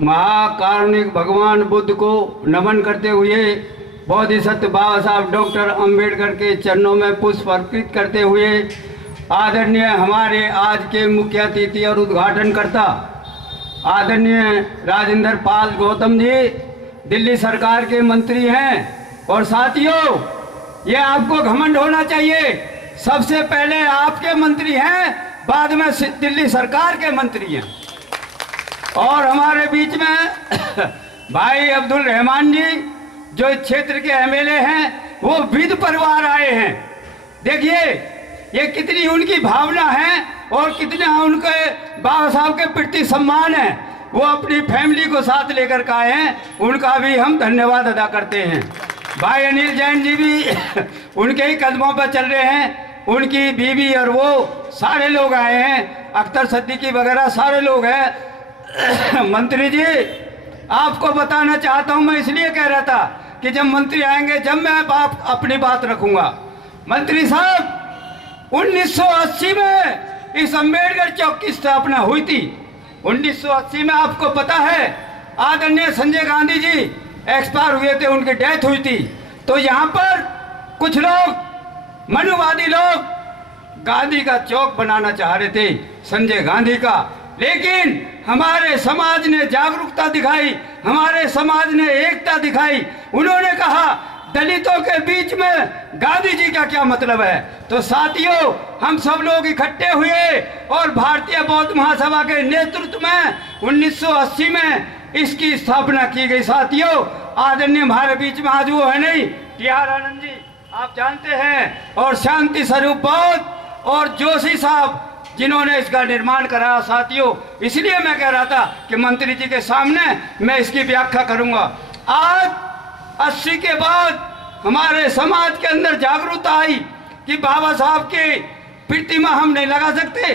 महाकारुणिक भगवान बुद्ध को नमन करते हुए, बोधिसत्व बाबा साहब डॉक्टर अंबेडकर के चरणों में पुष्प अर्पित करते हुए, आदरणीय हमारे आज के मुख्य अतिथि और उद्घाटनकर्ता आदरणीय राजेंद्र पाल गौतम जी दिल्ली सरकार के मंत्री हैं। और साथियों, ये आपको घमंड होना चाहिए, सबसे पहले आपके मंत्री हैं, बाद में दिल्ली सरकार के मंत्री हैं। और हमारे बीच में भाई अब्दुल रहमान जी जो इस क्षेत्र के एमएलए हैं, वो विध परिवार आए हैं। देखिए ये कितनी उनकी भावना है और कितना उनके बाबा साहब के प्रति सम्मान है। वो अपनी फैमिली को साथ लेकर के आए हैं, उनका भी हम धन्यवाद अदा करते हैं। भाई अनिल जैन जी भी उनके ही कदमों पर चल रहे हैं, उनकी बीवी और वो सारे लोग आए हैं, अख्तर सिद्दीकी वगैरह सारे लोग हैं। मंत्री जी आपको बताना चाहता हूं, मैं इसलिए कह रहा था कि जब मंत्री आएंगे जब मैं अपनी बात रखूंगा। मंत्री साहब 1980 में इस अंबेडकर चौक की स्थापना हुई थी। 1980 में आपको पता है आदरणीय संजय गांधी जी एक्सपायर हुए थे, उनकी डेथ हुई थी। तो यहाँ पर कुछ लोग मनुवादी लोग गांधी का चौक बनाना चाह रहे थे, संजय गांधी का, लेकिन हमारे समाज ने जागरूकता दिखाई, हमारे समाज ने एकता दिखाई। उन्होंने कहा दलितों के बीच में गांधी जी का क्या मतलब है। तो साथियों हम सब लोग इकट्ठे हुए और भारतीय बौद्ध महासभा के नेतृत्व में 1980 में इसकी स्थापना की गई। साथियों आदरणीय हमारे बीच में आज वो है नहीं, टी.आर. आनंद जी आप जानते हैं, और शांति स्वरूप बौद्ध और जोशी साहब जिन्होंने इसका निर्माण कराया। साथियों इसलिए मैं कह रहा था कि मंत्री जी के सामने मैं इसकी व्याख्या करूंगा। आज 80 के बाद हमारे समाज के अंदर जागरूकता आई कि बाबा साहब की प्रतिमा हम नहीं लगा सकते।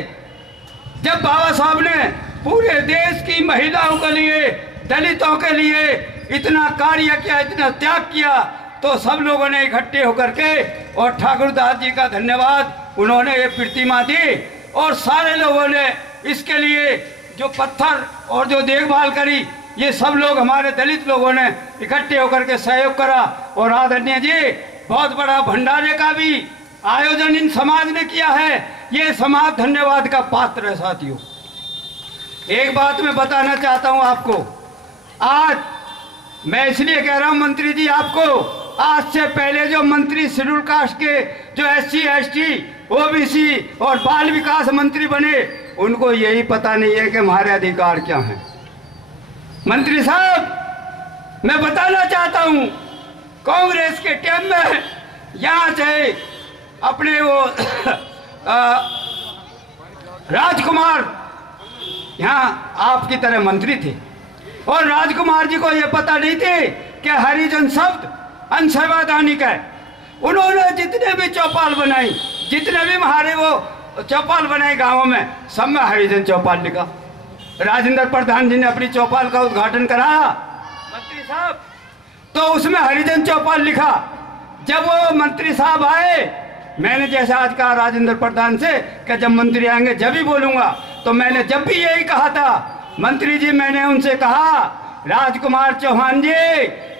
जब बाबा साहब ने पूरे देश की महिलाओं के लिए, दलितों के लिए इतना कार्य किया, इतना त्याग किया, तो सब लोगों ने इकट्ठे होकर के, और ठाकुर दास जी का धन्यवाद, उन्होंने ये प्रतिमा दी और सारे लोगों ने इसके लिए जो पत्थर और जो देखभाल करी, ये सब लोग हमारे दलित लोगों ने इकट्ठे होकर के सहयोग करा। और आदरणीय जी बहुत बड़ा भंडारे का भी आयोजन इन समाज ने किया है, ये समाज धन्यवाद का पात्र है। साथियों एक बात मैं बताना चाहता हूं आपको, आज मैं इसलिए कह रहा हूं मंत्री जी आपको, आज से पहले जो मंत्री शेड्यूल कास्ट के, जो SC ST OBC और बाल विकास मंत्री बने, उनको यही पता नहीं है कि हमारे अधिकार क्या हैं। मंत्री साहब मैं बताना चाहता हूं, कांग्रेस के टाइम में यहाँ से अपने वो राजकुमार यहाँ आपकी तरह मंत्री थे, और राजकुमार जी को ये पता नहीं थे कि हरिजन शब्द अनसंवैधानिक है। उन्होंने जितने भी चौपाल बनाई, जितने भी हमारे वो चौपाल बनाए गाँवों में, सब में हरिजन चौपाल लिखा। राजेंद्र प्रधान जी ने अपनी चौपाल का उद्घाटन कराया मंत्री साहब, तो उसमें हरिजन चौपाल लिखा। जब वो मंत्री साहब आए, मैंने जैसे आज कहा राजेंद्र प्रधान से कि जब मंत्री आएंगे जब ही बोलूंगा, तो मैंने जब भी यही कहा था मंत्री जी, मैंने उनसे कहा राजकुमार चौहान जी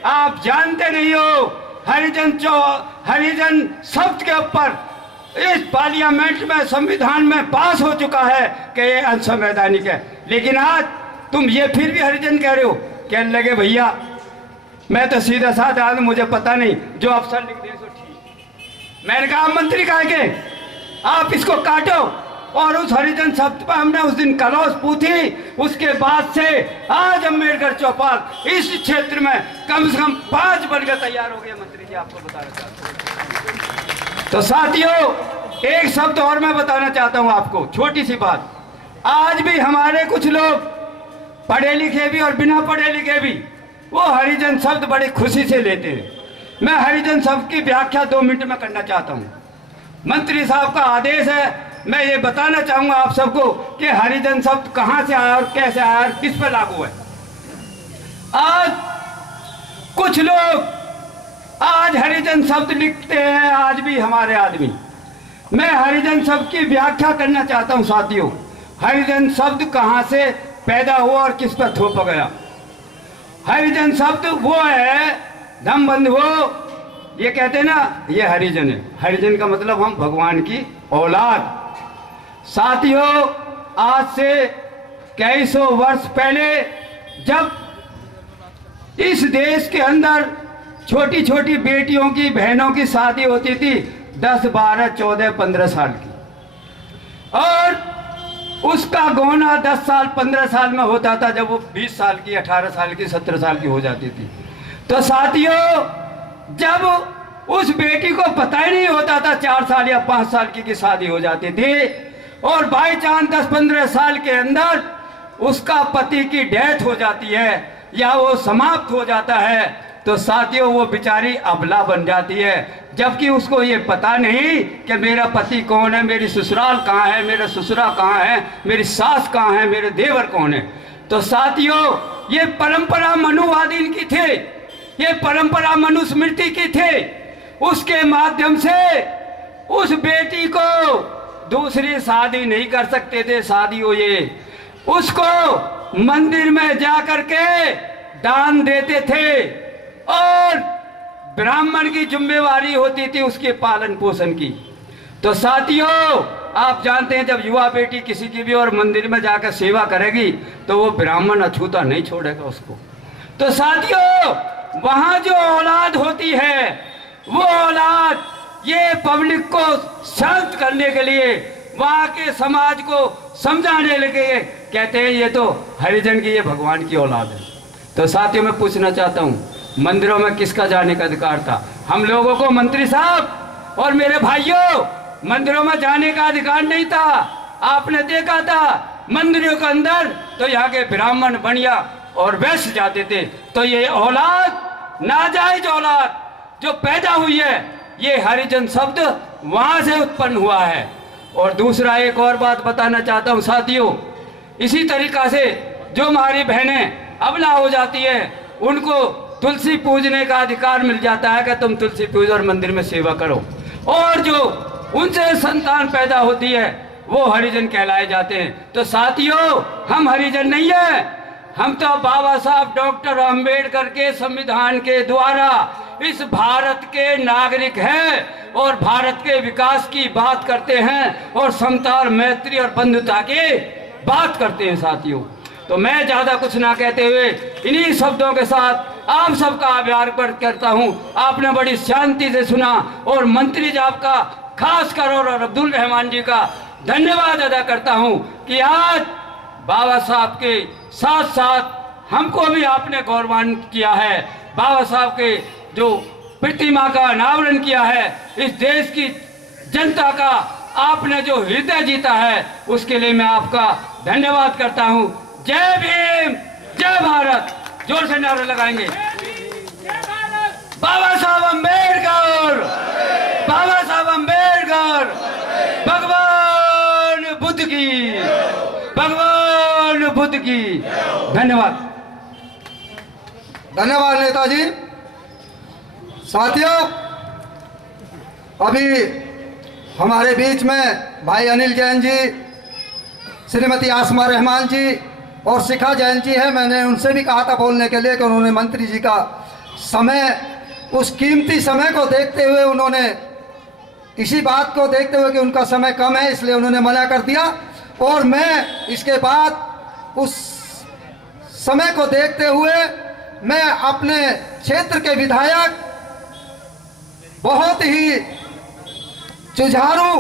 आप जानते नहीं हो हरिजन शब्द के ऊपर इस पार्लियामेंट में, संविधान में पास हो चुका है कि ये अनसंवैधानिक है, लेकिन आज तुम ये फिर भी हरिजन कह रहे हो। कहने लगे भैया मैं तो सीधा साधा आदमी, मुझे पता नहीं, जो अफसर लिख दे सो ठीक। मैंने कहा मंत्री कहा के आप इसको काटो, और उस हरिजन शब्द पर हमने उस दिन कलौस पूछी। उसके बाद से आज अम्बेडकर चौपाल इस क्षेत्र में कम से कम 5 बनकर तैयार हो गए। मंत्री जी आपको बताना चाहता हूँ। तो साथियों एक शब्द और मैं बताना चाहता हूँ आपको, छोटी सी बात। आज भी हमारे कुछ लोग पढ़े लिखे भी और बिना पढ़े लिखे भी वो हरिजन शब्द बड़ी खुशी से लेते हैं। मैं हरिजन शब्द की व्याख्या 2 मिनट में करना चाहता हूँ। मंत्री साहब का आदेश है, मैं ये बताना चाहूंगा आप सबको कि हरिजन शब्द कहां से आया और कैसे आया और किस पर लागू है। आज कुछ लोग आज हरिजन शब्द लिखते हैं, आज भी हमारे आदमी। मैं हरिजन शब्द की व्याख्या करना चाहता हूं साथियों। हरिजन शब्द कहां से पैदा हुआ और किस पर थोपा गया। हरिजन शब्द वो है, धम बंधुओं, ये कहते हैं ना, ये हरिजन है। हरिजन का मतलब हम भगवान की औलाद। साथियों, आज से कई सौ वर्ष पहले जब इस देश के अंदर छोटी छोटी बेटियों की, बहनों की शादी होती थी 10, 12, 14, 15 साल की, और उसका गौना 10 साल 15 साल में होता था, जब वो 20 साल की, 18 साल की, 17 साल की हो जाती थी। तो साथियों, जब उस बेटी को पता ही नहीं होता था 4 साल या 5 साल की शादी हो जाती थी, और बाई चांस 10-15 साल के अंदर उसका पति की डेथ हो जाती है या वो समाप्त हो जाता है, तो साथियों वो बेचारी अबला बन जाती है, जबकि उसको ये पता नहीं कि मेरा पति कौन है, मेरी ससुराल कहाँ है, मेरा ससुरा कहाँ है, मेरी सास कहाँ है, मेरे देवर कौन है। तो साथियों, ये परंपरा मनुवादी की थे, ये परंपरा मनुस्मृति की थे। उसके माध्यम से उस बेटी को दूसरी शादी नहीं कर सकते थे। शादियों ये उसको मंदिर में जा करके दान देते थे, और ब्राह्मण की जिम्मेवारी होती थी उसके पालन पोषण की। तो साथियों, आप जानते हैं, जब युवा बेटी किसी की भी और मंदिर में जाकर सेवा करेगी तो वो ब्राह्मण अछूता नहीं छोड़ेगा उसको। तो साथियों, वहां जो औलाद होती है, वो औलाद ये पब्लिक को शांत करने के लिए, वहां के समाज को समझाने लगे, कहते हैं ये तो हरिजन की, ये भगवान की औलाद है। तो साथियों, मैं पूछना चाहता हूँ, मंदिरों में किसका जाने का अधिकार था? हम लोगों को, मंत्री साहब और मेरे भाइयों, मंदिरों में जाने का अधिकार नहीं था। आपने देखा था मंदिरों के अंदर तो यहाँ के ब्राह्मण, बनिया और वैश्य जाते थे। तो ये औलाद, नाजायज औलाद जो पैदा हुई है, ये हरिजन शब्द वहां से उत्पन्न हुआ है। और दूसरा एक और बात बताना चाहता हूँ साथियों, इसी तरीका से जो हमारी बहनें अबला हो जाती है, उनको तुलसी पूजने का अधिकार मिल जाता है कि तुम तुलसी पूजो और मंदिर में सेवा करो, और जो उनसे संतान पैदा होती है वो हरिजन कहलाए जाते हैं। तो साथियों, हम हरिजन नहीं है, हम तो बाबा साहब डॉक्टर अंबेडकर के संविधान के द्वारा इस भारत के नागरिक हैं, और भारत के विकास की बात करते हैं, और समता और मैत्री और बंधुता की बात करते हैं साथियों। तो मैं ज्यादा कुछ ना कहते हुए इन्हीं शब्दों के साथ आप सबका आभार व्यक्त करता हूं। आपने बड़ी शांति से सुना, और मंत्री जी आपका खास कर और अब्दुल रहमान जी का धन्यवाद अदा करता हूं कि आज बाबा साहब के साथ साथ हमको भी आपने गौरवान्वित किया है। बाबा साहब के जो प्रतिमा का अनावरण किया है, इस देश की जनता का आपने जो हृदय जीता है, उसके लिए मैं आपका धन्यवाद करता हूं। जय भीम, जय भारत। जोर से नारे लगाएंगे। बाबा साहब अम्बेडकर, बाबा साहब अम्बेडकर, भगवान बुद्ध की, भगवान बुद्ध की। धन्यवाद, धन्यवाद नेताजी। साथियों, अभी हमारे बीच में भाई अनिल जैन जी, श्रीमती आसमा रहमान जी और शिखा जैन जी है। मैंने उनसे भी कहा था बोलने के लिए कि उन्होंने मंत्री जी का समय, उस कीमती समय को देखते हुए, उन्होंने इसी बात को देखते हुए कि उनका समय कम है, इसलिए उन्होंने मना कर दिया। और मैं इसके बाद उस समय को देखते हुए मैं अपने क्षेत्र के विधायक, बहुत ही जुझारू